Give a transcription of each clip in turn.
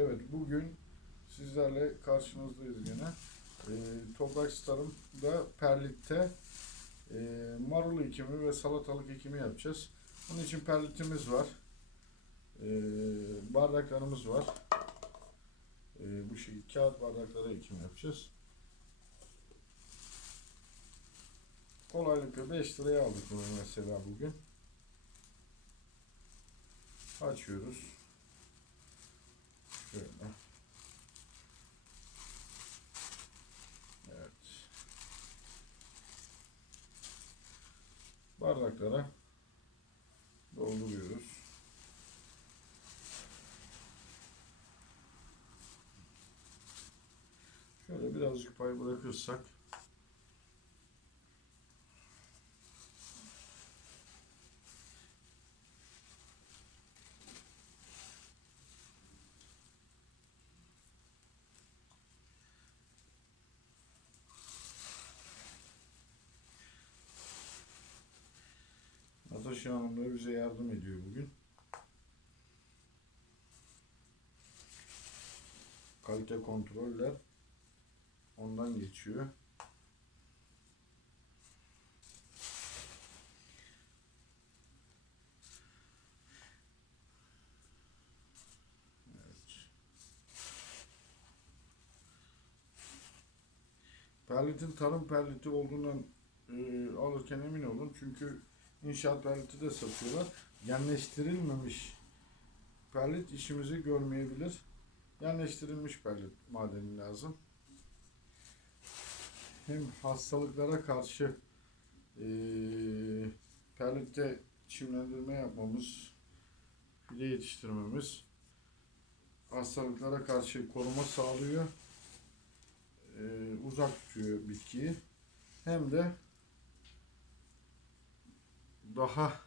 Evet bugün sizlerle karşınızdayız gene. Ee, Toprak Starım'da perlitte e, marul ekimi ve salatalık ekimi yapacağız. Bunun için perlitimiz var. Ee, bardaklarımız var. Ee, bu şey kağıt bardaklara ekim yapacağız. Kolaylıkla 5 liraya aldık bunu mesela bugün. Açıyoruz. Şöyle. Evet. Bardaklara dolduruyoruz. Şöyle birazcık pay bırakırsak Da bize yardım ediyor bugün. Kalite kontroller ondan geçiyor. Perlitin tarım perliti olduğundan e, alırken emin olun çünkü İnşaat perliti de satıyorlar. Genleştirilmemiş perlit işimizi görmeyebilir. Genleştirilmiş perlit madeni lazım. Hem hastalıklara karşı eee perlitte çimlendirme yapmamız, fide yetiştirmemiz hastalıklara karşı koruma sağlıyor. Eee, uzak tutuyor bitkiyi. Hem de daha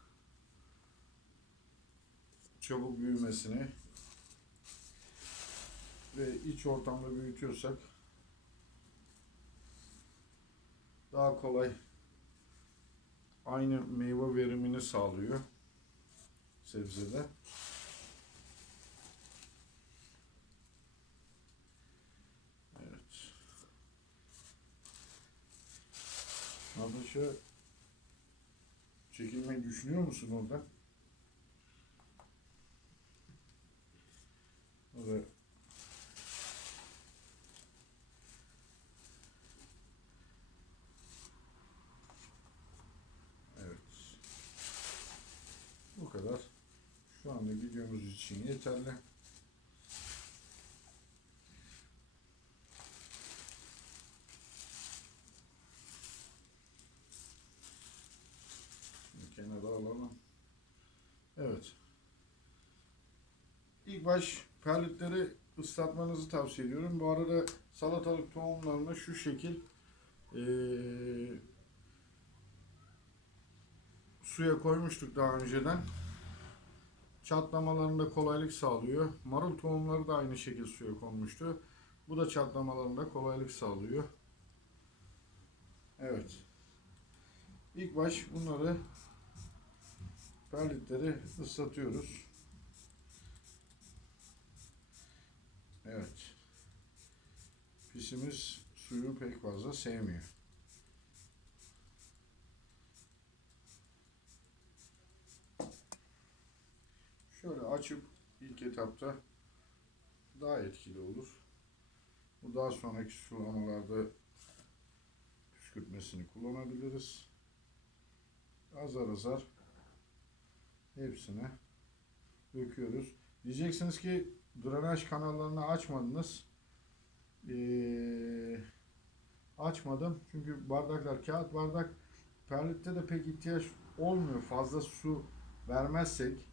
çabuk büyümesini ve iç ortamda büyütüyorsak daha kolay aynı meyve verimini sağlıyor sebzede. Evet. Natasha Çekilmeyi düşünüyor musun orada? O da Evet. Bu kadar. Şu anda videomuz için yeterli. Şimdi kenara alalım. Evet. İlk baş perlitleri ıslatmanızı tavsiye ediyorum. Bu arada salatalık tohumlarını şu şekil eee, suya koymuştuk daha önceden. Çatlamalarında kolaylık sağlıyor. Marul tohumları da aynı şekilde suya konmuştu. Bu da çatlamalarında kolaylık sağlıyor. Evet. İlk baş bunları perlitleri ıslatıyoruz. Evet. Pisimiz suyu pek fazla sevmiyor. Şöyle açıp ilk etapta daha etkili olur. Bu daha sonraki sulamalarda püskürtmesini kullanabiliriz. Azar azar hepsine döküyoruz. Diyeceksiniz ki drenaj kanallarını açmadınız. Ee, açmadım çünkü bardaklar kağıt bardak perlitte de pek ihtiyaç olmuyor. Fazla su vermezsek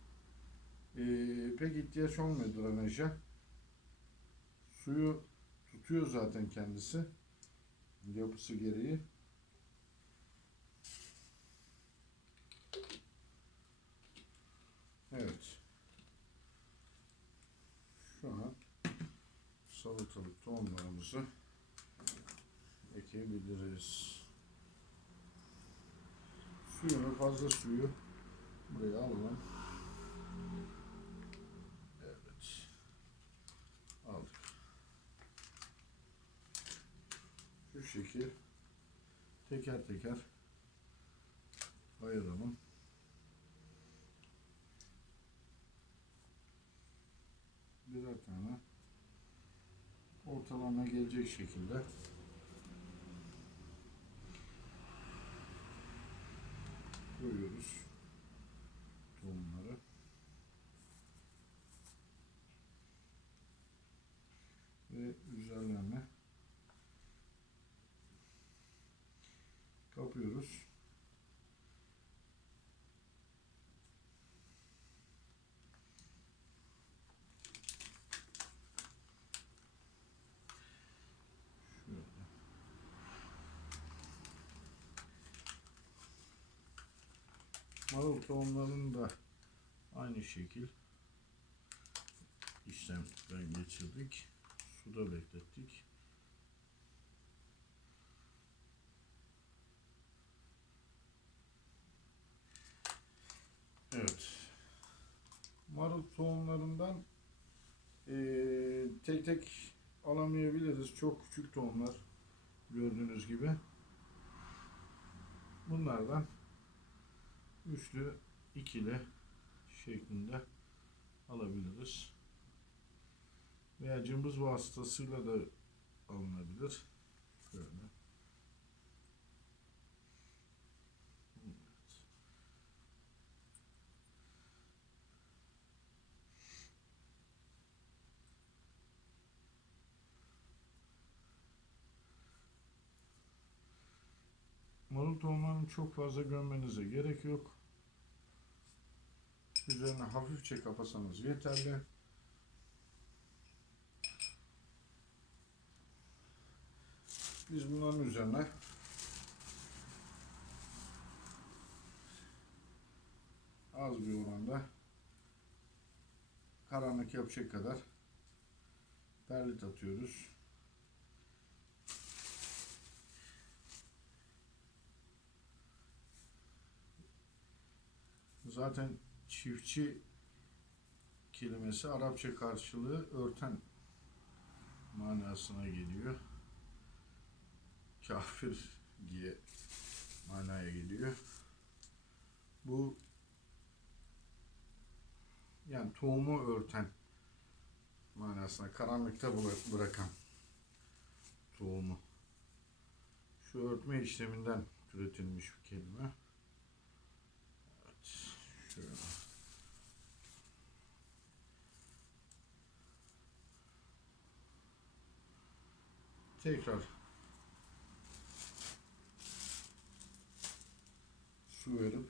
ee, pek ihtiyaç olmuyor drenaja. Suyu tutuyor zaten kendisi. Yapısı gereği. salatalık tohumlarımızı ekebiliriz. Suyunu fazla suyu buraya alalım. Evet. Aldık. Şu şekil teker teker ayıralım. birer tane ortalama gelecek şekilde koyuyoruz tohumları. Ve üzerlerine kapıyoruz. Şöyle. Marul tohumlarını da aynı şekil işlemden geçirdik. Suda beklettik. Evet. Marul tohumlarından eee, tek tek alamayabiliriz. Çok küçük tohumlar gördüğünüz gibi. Bunlardan üçlü ikili şeklinde alabiliriz. Veya cımbız vasıtasıyla da alınabilir. Şöyle. Evet. Tohumlarını çok fazla gömmenize gerek yok. Üzerine hafifçe kapasanız yeterli. Biz bunların üzerine az bir oranda karanlık yapacak kadar perlit atıyoruz. Zaten çiftçi kelimesi Arapça karşılığı örten manasına geliyor. Kafir diye manaya geliyor. Bu yani tohumu örten manasına karanlıkta bıra- bırakan tohumu. Şu örtme işleminden türetilmiş bir kelime. Şöyle. Tekrar su verip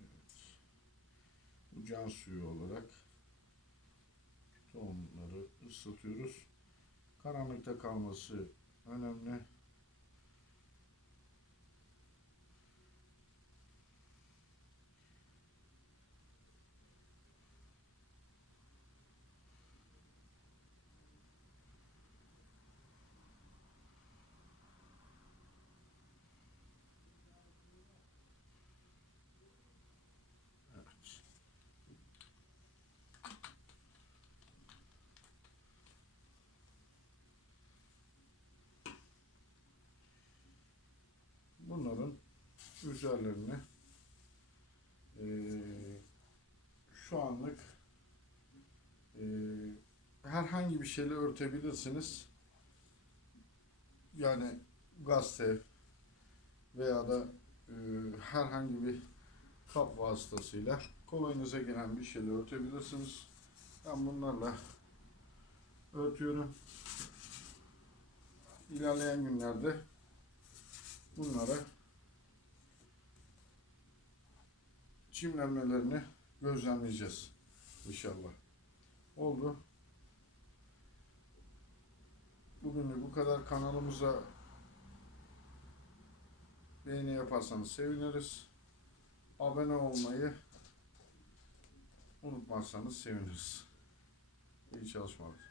Evet. Can suyu olarak tohumları ıslatıyoruz. Karanlıkta kalması önemli. Evet. Bunların üzerlerine eee, şu anlık eee, herhangi bir şeyle örtebilirsiniz. Yani gazete veya da eee, herhangi bir kap vasıtasıyla kolayınıza gelen bir şeyle örtebilirsiniz. Ben bunlarla örtüyorum. İlerleyen günlerde bunlara çimlenmelerini gözlemleyeceğiz inşallah. Oldu. Bugünlük bu kadar. Kanalımıza beğeni yaparsanız seviniriz. Abone olmayı unutmazsanız seviniriz. İyi çalışmalar.